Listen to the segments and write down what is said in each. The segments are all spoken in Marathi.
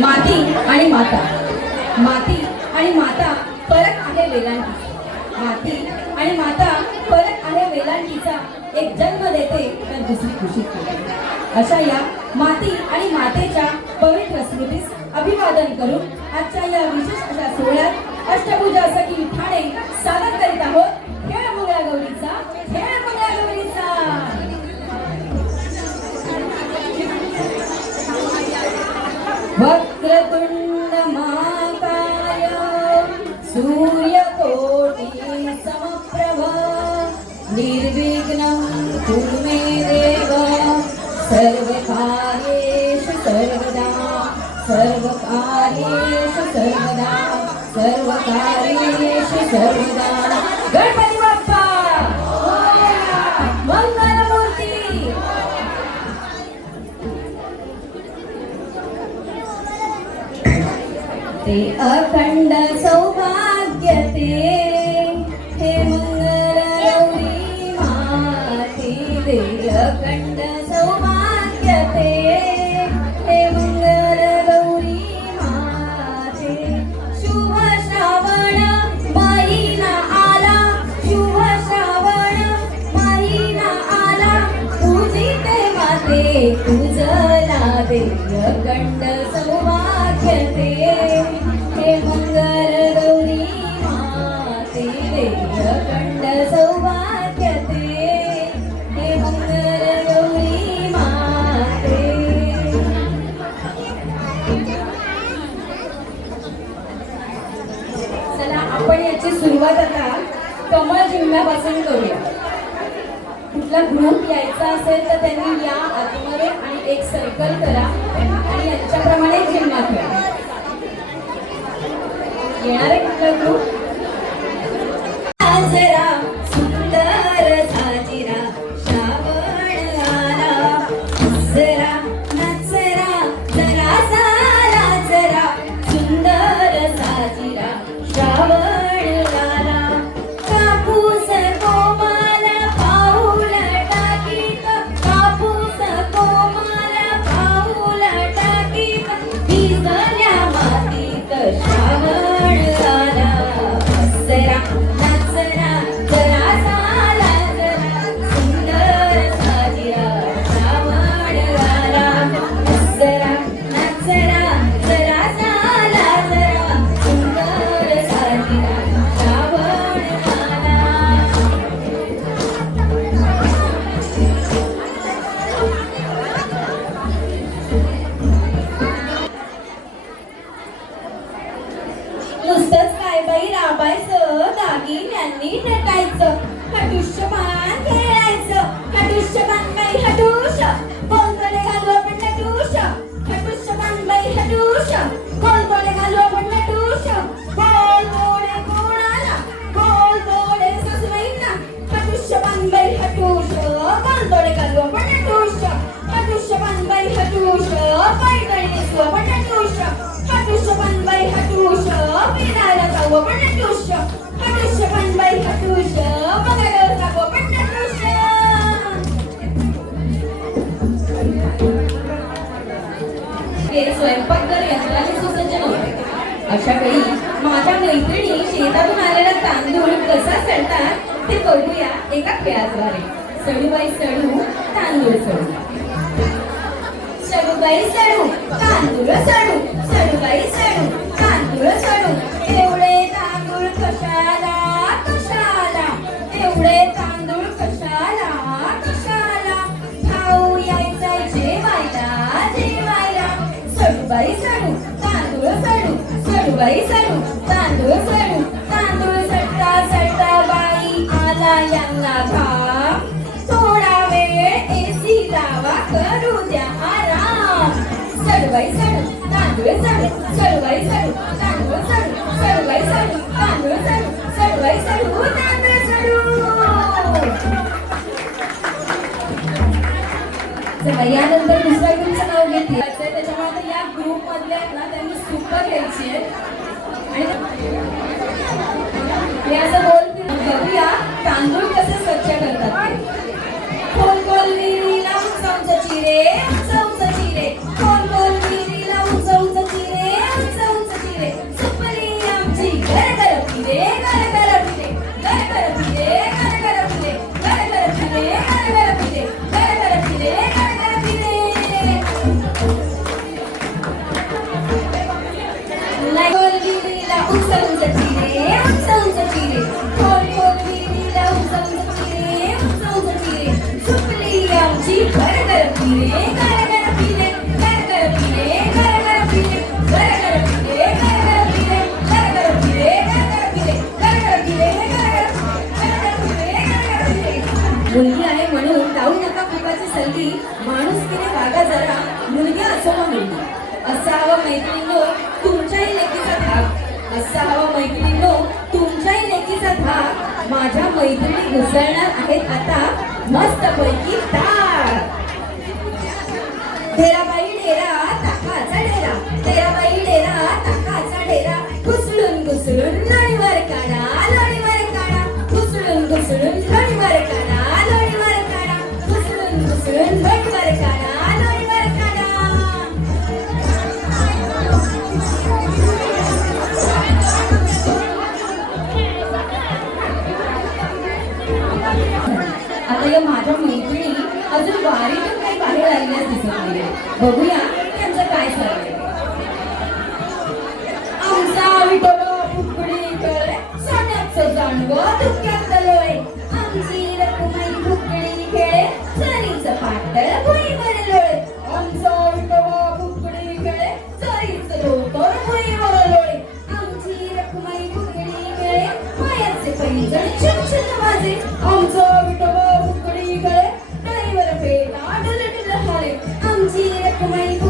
माती आणि माता. माती आणि माता परत आहे वेलांटी माती आणि माता परत आहे वेलांटीचा एक जन्म देते तर दुसरी खुशी अशा या माती आणि मातेच्या पवित्र स्मृतीस अभिवादन करून आजच्या या विशेष अशा सोहळ्यात अष्टभुजा सखी ठाणे सादर करीत आहोत खेळ मंगळागौरीचा खेळ. वक्रतुण्ड महाकाय सूर्यकोटि समप्रभ निर्विघ्नं कुरु मे देव। सर्वकार्येषु सर्वदा सर्वकार्येषु सर्वदा सर्वकार्येषु सर्वदा। गणपती ते अखंड सौभाग्य ते हे मंगल गौरी माते ते अखंड सौभाग्य ते हे मंगल सुरुवात आता कमळ जिंकण्यापासून करूया. कुठला ग्रुप यायचा असेल तर त्यांनी या आतमध्ये आणि एक सर्कल करा आणि यांच्याप्रमाणे जिम्मा घ्या येणार आहे कुठला ग्रुप वेळी माझ्या मैत्रिणी शेतातून आलेला तांदूळ कसा सडतात ते बघूया एका खेळाद्वारे. सडूबाई सडू तांदूळ सडू. सडूबाई सडू तांदूळ सडू. सडूबाई सडू तांदूळ सडू. बाई सरू तांदूळ सरू तांदूळ सट्टा सट्टा बाई आला यांना घाम थोडा वेळ एसी लावा करू द्या आराम. सडबाई सडू तांदूळ सडू सडबाई सडू तांदूळ सडू सडबाई सडू तांदूळ सडू सडबाई सडू तांदूळ सडू. चला यानंतर दुसऱ्या ग्रुपचं नाव घेतलं त्याच्यामुळे आता या ग्रुप मधले आहेत ना त्यांनी सुपर घ्यायची आहे. आणि हे असं बोलतील बघूया. तांदूळ असा मैत्रिणी मैत्रिणींनो तुमच्याही लेखीचा भाग माझ्या मैत्रिणी घुसळणार आहेत. आता मस्त पैकी तार आता या माझ्या मैत्रिणी अजून वारीतून काही बाहेर आलेल्याच दिसत नाही बघूया त्यांचं काय चाललंय. आमचा विटोलो away.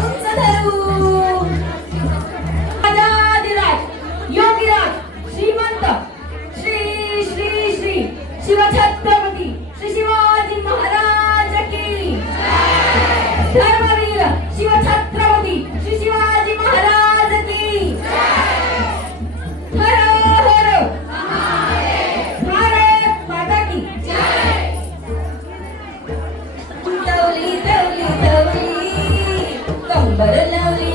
문자 새우 but I love you.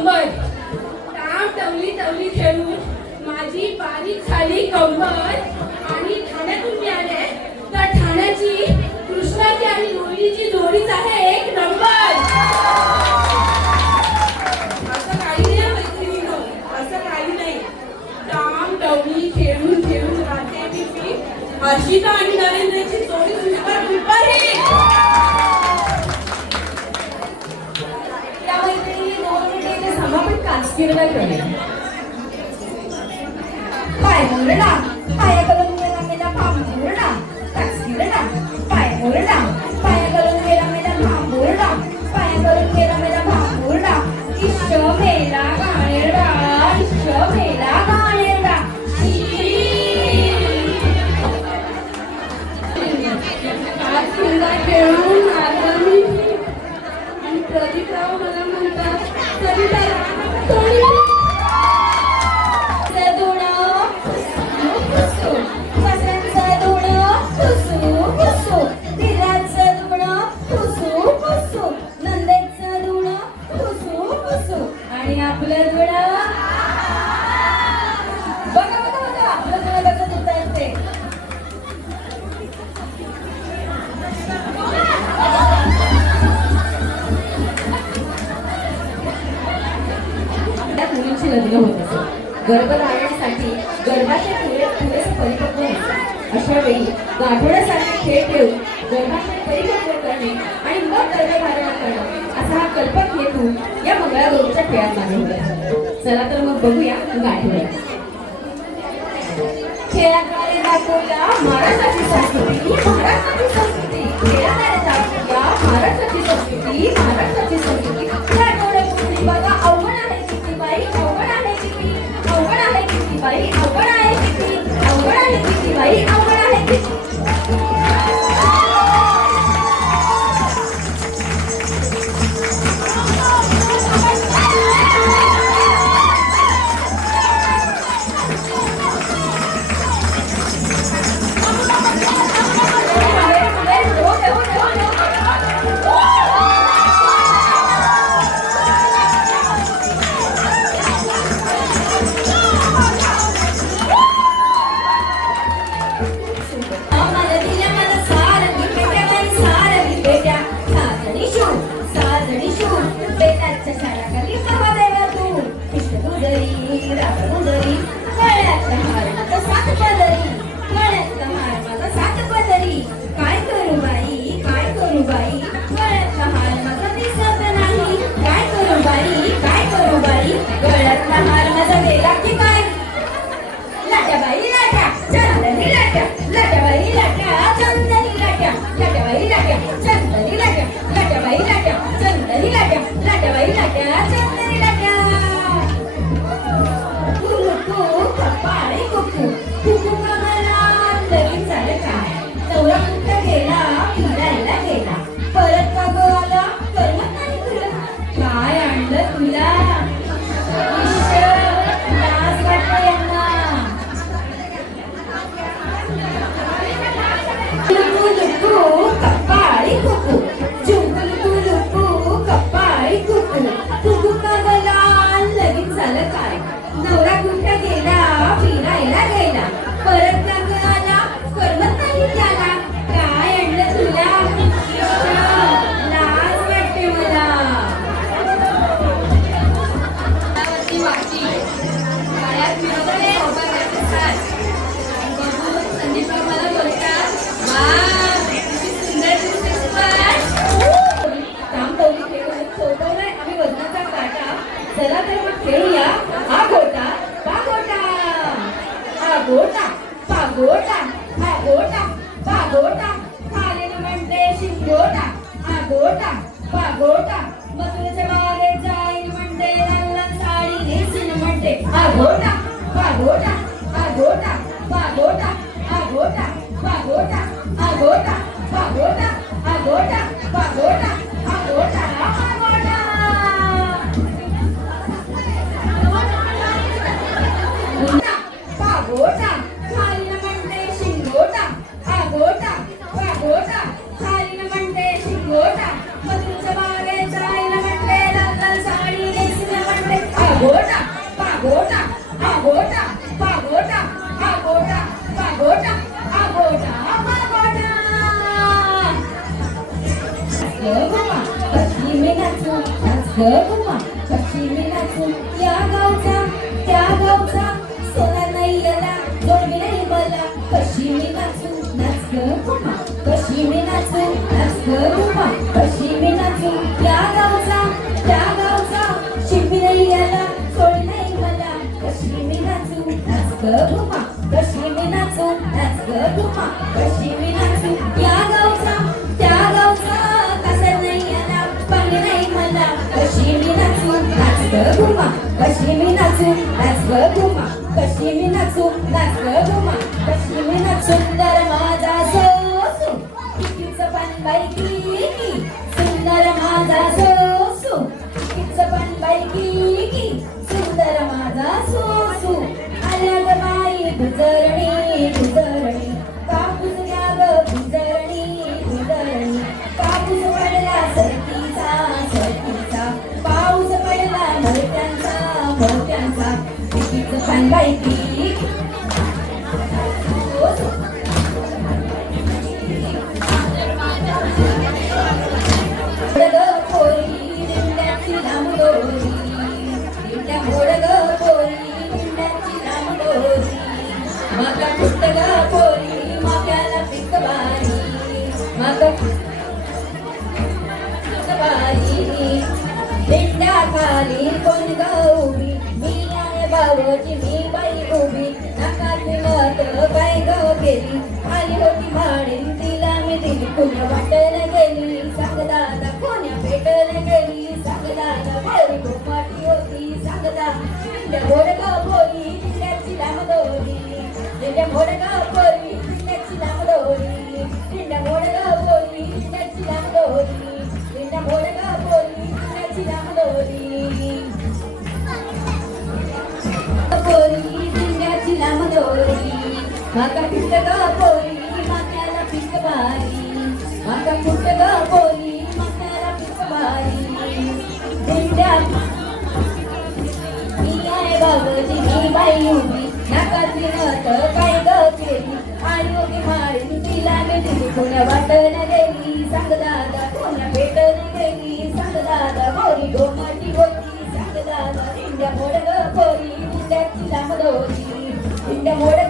कंबर. काम टवली टवली खेळून माझी बारीक झाली कंबर. आणि ठाण्यातून मी आले तर ठाण्याची कृष्णाची आणि लोणीची जोडीच आहे एक नंबर. असं काही नाही हो असं काही नाही. काम टवली खेळून खेळून राहते मी. हर्षिता आणि नरेंद्रची जोडी सुपर सुपर കാണിച്ചിട്ടുണ്ടായിട്ടുണ്ട് പയങ്ങളുണ്ടാ പയകൾ खेळात मागे चला तर मग बघूया गाडीवर खेळाद्वारे दाखवूया महाराष्ट्राची संस्कृती महाराष्ट्राची संस्कृती. खेळाद्वारे दाखवूया महाराष्ट्राची संस्कृती महाराष्ट्राची संस्कृती. या आठवड्यापूर्वी बघा अवघड आहे किती बाई अवघड आहे किती अवघड आहे किती बाई अवघड आहे किती अवघड आहे किती बाई अवघड आहे किती ఇలాగైనా โดดจ้ะบ้าโดดจ้ะบ้าจ้ะบ้าจ้ะ गमा कशी मी नाचू नाच गमा कशी मी नाचू या गावचा त्या गावचा सोना नाही आला जोडवी नाही मला कशी मी नाचू नाच गमा कशी मी नाचू नाच गमा कशी मी नाचू या गावचा त्या गावचा शिंपी नाही आला सोड नाही मला कशी मी नाचू नाच गमा कशी मी नाचू नाच गमा कशी गुमा कशी मी नाचू नाच ग गुमा कशी मी नाचू नाच ग गुमा कशी मी नाचू सुंदर माझा सोसू कितीच पान बाई सुंदर माझा सो. पाय काय गेली. आली होती भाडीन तिला मी दिली. कुण्या वाट పుట్టగా పోయి మకర పిక్కబారి మగ పుట్టగా పోయి మకర పిక్కబారి గుండా నీయే బాబోజీ నీ బయ్యూని నకతినత కైగతిని ఆయోగి మారి తిలాగ తికున వటన దేవి సంగదాద కొన పెట్టన దేవి సంగదాద గోరి గోమటి గోరి సంగదాద ఇండ మొడగ పోయి ఇండ కిలమదోజీ ఇండ మొడగ